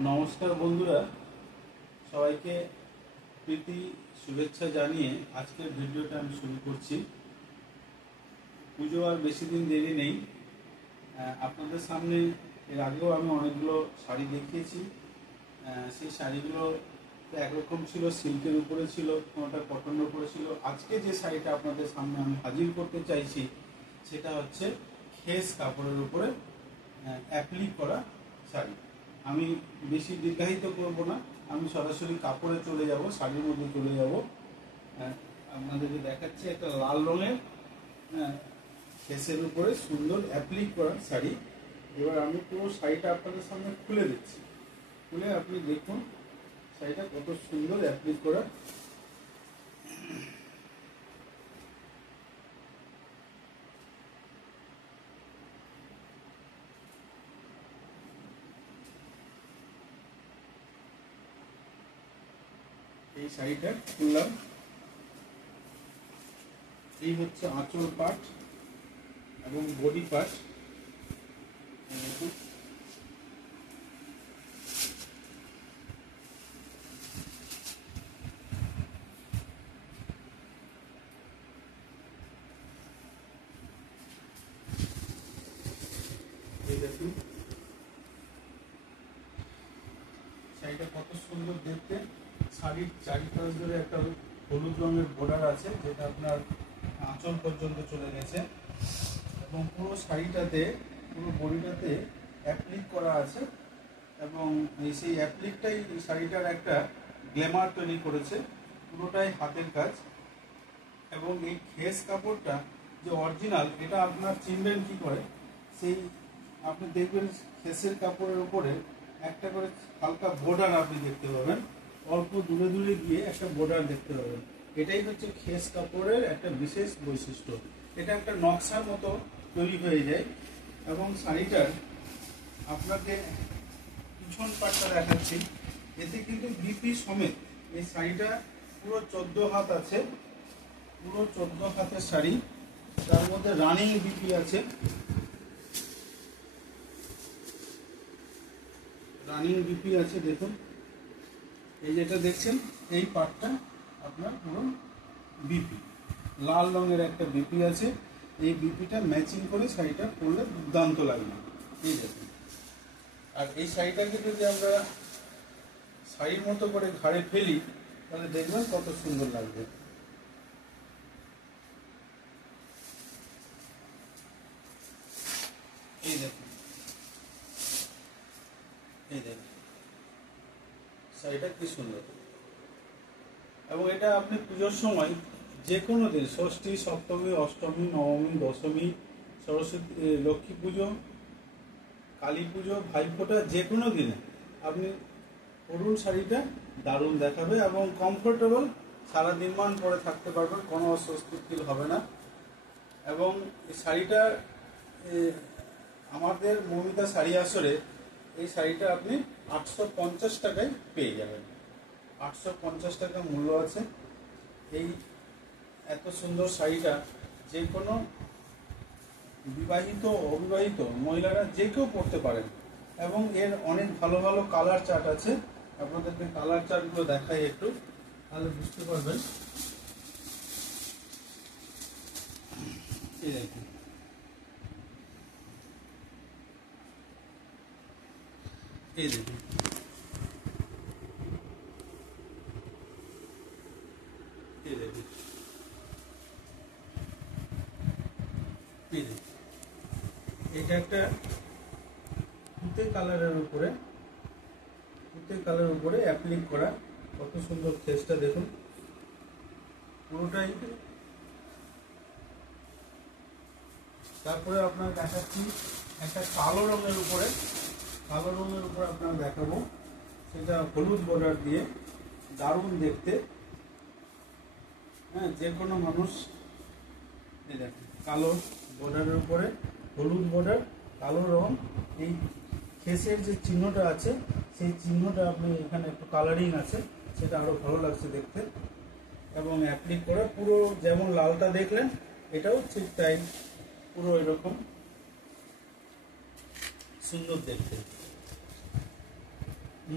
নমস্কার বন্ধুরা, সবাইকে প্রীতি শুভেচ্ছা জানিয়ে আজকের ভিডিওটা আমি শুরু করছি। পুজো আর বেশি দিন দেরি নেই। আপনাদের সামনে এর আগেও আমি অনেকগুলো শাড়ি দেখিয়েছি। সেই শাড়িগুলো একরকম ছিল, সিল্কের উপরে ছিল, কোনোটা কটনের উপরে ছিল। আজকে যে শাড়িটা আপনাদের সামনে আমি হাজির করতে চাইছি সেটা হচ্ছে খেস কাপড়ের উপরে অ্যাপ্লিক করা শাড়ি। আমি বেশি দীর্ঘায়িত করব না, আমি সরাসরি কাপড়ে চলে যাব, শাড়ির মধ্যে চলে যাব। আপনাদেরকে দেখাচ্ছি একটা লাল রঙের খেসের উপরে সুন্দর অ্যাপ্লিক করা শাড়ি। এবার আমি পুরো শাড়িটা আপনাদের সামনে খুলে দিচ্ছি, খুলে আপনি দেখুন শাড়িটা কত সুন্দর অ্যাপ্লিক করা। এই শাড়িটা খুললাম, এই হচ্ছে আঁচল পাট এবং বডি পাট। দেখুন এই দেখুন শাড়িটা কত সুন্দর দেখতে। শাড়ির চারিপাশ ধরে একটা হলুদ রঙের বর্ডার আছে, যেটা আপনার আঁচল পর্যন্ত চলে গেছে, এবং পুরো শাড়িটাতে, পুরো বডিটাতে অ্যাপ্লিক করা আছে। এবং সেই অ্যাপ্লিকটাই এই শাড়িটার একটা গ্ল্যামার তৈরি করেছে। পুরোটাই হাতের কাজ। এবং এই খেস কাপড়টা যে অরিজিনাল, এটা আপনার চিনবেন কি করে, সেই আপনি দেখবেন খেসের কাপড়ের উপরে একটা করে হালকা বর্ডার আপনি দেখতে পাবেন, অল্প দূরে দূরে গিয়ে একটা বর্ডার দেখতে পাবেন। এটাই হচ্ছে খেস কাপড়ের একটা বিশেষ বৈশিষ্ট্য। এটা একটা নকশার মতো তৈরি হয়ে যায়। এবং শাড়িটার আপনাকে পিছন পাটটা দেখাচ্ছি, এতে কিন্তু বিপি সমেত এই শাড়িটা পুরো 14 হাত আছে, পুরো 14 হাতের শাড়ি। তার মধ্যে রানিং বিপি আছে, রানিং বিপি আছে। দেখুন এই যেটা দেখছেন, এই পাটটা আপনার পুরো বিপি, লাল রঙের একটা বিপি আছে। এই বিপিটা ম্যাচিং করে শাড়িটা পরলে দুর্দান্ত লাগবে। এই দেখুন, আর এই শাড়িটাকে যদি আমরা শাড়ির মতো করে ঘাড়ে ফেলি তাহলে দেখবেন কত সুন্দর লাগবে। এই দেখুন, এই দেখুন শাড়িটা কি সুন্দর। এবং এটা আপনি পুজোর সময় যে কোনো দিন, ষষ্ঠী, সপ্তমী, অষ্টমী, নবমী, দশমী, সরস্বতী, লক্ষ্মী পুজো, কালী পুজো, ভাইফোঁটা, যে কোনো দিনে আপনি পরুন, শাড়িটা দারুণ দেখাবে এবং কমফোর্টেবল, সারা দিনমান পরে থাকতে পারবেন, কোনো অস্বস্তি ফিল হবে না। এবং এই শাড়িটা আমাদের মৌমিতা শাড়ি আসরে এই শাড়িটা আপনি 850 টাকায় পেয়ে যাবেন। 850 টাকা মূল্য আছে। এই এত সুন্দর শাড়িটা যে কোনো বিবাহিত অবিবাহিত মহিলারা যে কেউ পরতে পারেন। এবং এর অনেক ভালো ভালো কালার চার্ট আছে, আপনাদেরকে কালার চার্টগুলো দেখাই একটু, তাহলে বুঝতে পারবেন। এই দেখুন, এই দেখুন, এই দেখুন, এই দেখুন, এটা একটা তুতে কালারের উপরে, তুতে কালারের উপরে অ্যাপ্লিক করা। কত সুন্দর খেসটা দেখুন, পুরোটাই। তারপরে আপনার দেখাচ্ছি একটা কালো রঙের উপরে, কালো রঙের উপরে আপনার দেখাবো, সেটা হলুদ বর্ডার দিয়ে, দারুণ দেখতে। হ্যাঁ, যে কোনো মানুষ, এই দেখেন কালো বর্ডারের উপরে হলুদ বর্ডার, কালো রং, এই খেসের যে চিহ্নটা আছে সেই চিহ্নটা আপনি এখানে একটু কালারিং আছে, সেটা আরো ভালো লাগছে দেখতে। এবং অ্যাপ্লিক করা পুরো যেমন লালটা দেখলেন, এটাও ঠিক তাই, পুরো এরকম সুন্দর দেখতে।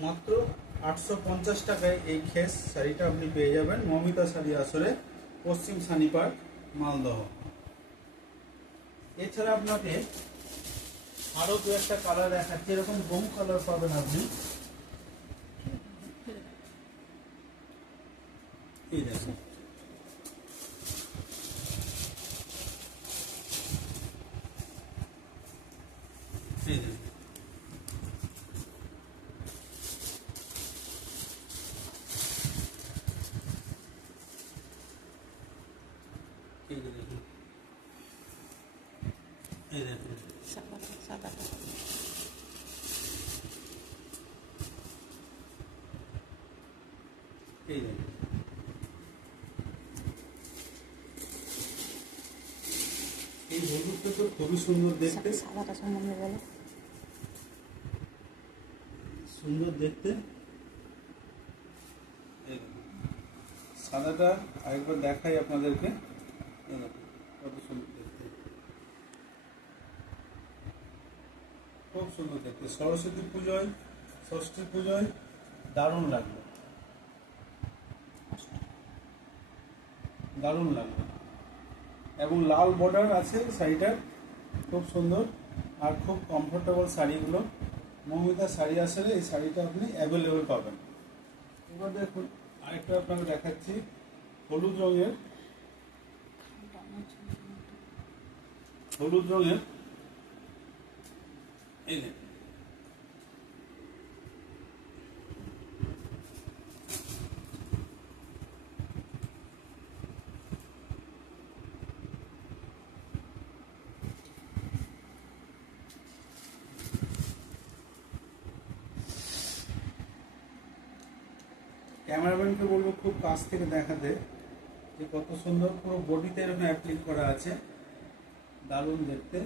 মাত্র 850 টাকায় এই খেস শাড়িটা আপনি পেয়ে যাবেন মৌমিতা শাড়ি আসরে, পশ্চিম সানিপাড়, মালদহ। এছাড়া আপনাকে আরো দু একটা কালার দেখাচ্ছি, এরকম বহু কালার পাবেন আপনি। এই দেখুন, এই দেখুন, এই দেখুন, এই দেখুন, এই দেখুন। এই হলুদটা তো খুবই সুন্দর দেখতে, সাদাটা সম্বন্ধে বলো। সুন্দর দেখতে। এই দেখুন, সাদাটা আরেকবার দেখাই আপনাদেরকে। এই দেখুন কত সুন্দর দেখতে, খুব সুন্দর দেখতে। সরস্বতী পুজোয়, ষষ্ঠী পুজোয় দারুণ লাগবে, দারুণ লাগবে। এবং লাল বর্ডার আছে শাড়িটার, খুব সুন্দর আর খুব কমফোর্টেবল শাড়িগুলো। মৌমিতা শাড়ি আসলে এই শাড়িটা আপনি অ্যাভেলেবেল পাবেন। এবার দেখুন আরেকটা আপনাকে দেখাচ্ছি, হলুদ রঙের, হলুদ রঙের, এই দেখুন, ক্যামেরাম্যানকে বলবো খুব কাছ থেকে দেখাতে যে কত সুন্দর, পুরো বডিতে এরকম অ্যাপ্লিক করা আছে, দারুণ দেখতে।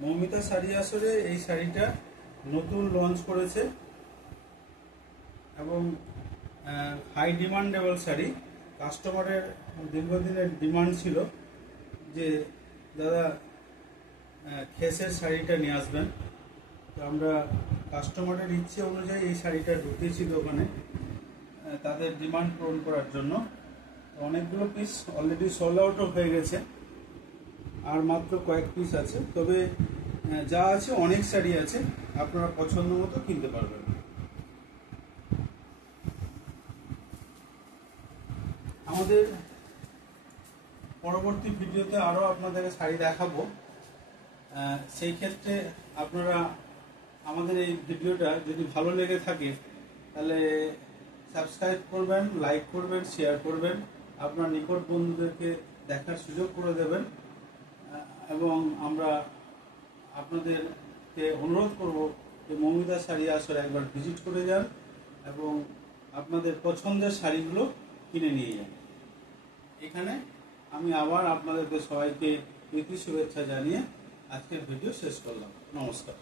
মৌমিতা শাড়ি আসলে এই শাড়িটা নতুন লঞ্চ করেছে এবং হাই ডিমান্ডেবল শাড়ি। কাস্টমারের দীর্ঘদিনের ডিমান্ড ছিল যে দাদা খেসের শাড়িটা নিয়ে আসবেন, তো আমরা কাস্টমারের ইচ্ছে অনুযায়ী এই শাড়িটা ঢুকিয়েছি দোকানে তাদের ডিমান্ড পূরণ করার জন্য। অনেকগুলো পিস অলরেডি সোল্ড আউটও হয়ে গেছে, আর মাত্র কয়েক পিস আছে। তবে যা আছে অনেক শাড়ি আছে, আপনারা পছন্দ মতো কিনতে পারবেন। আমাদের পরবর্তী ভিডিওতে আরও আপনাদেরকে শাড়ি দেখাবো। সেই ক্ষেত্রে আপনারা আমাদের এই ভিডিওটা যদি ভালো লেগে থাকে তাহলে সাবস্ক্রাইব করবেন, লাইক করবেন, শেয়ার করবেন, আপনার নিকট বন্ধুদেরকে দেখার সুযোগ করে দেবেন। এবং আমরা আপনাদেরকে অনুরোধ করব যে মৌমিতা শাড়ি আসরে একবার ভিজিট করে যান এবং আপনাদের পছন্দের শাড়িগুলো কিনে নিয়ে যান। এখানে আমি আবার আপনাদেরকে সবাইকে প্রীতি শুভেচ্ছা জানিয়ে আজকের ভিডিও শেষ করলাম। নমস্কার।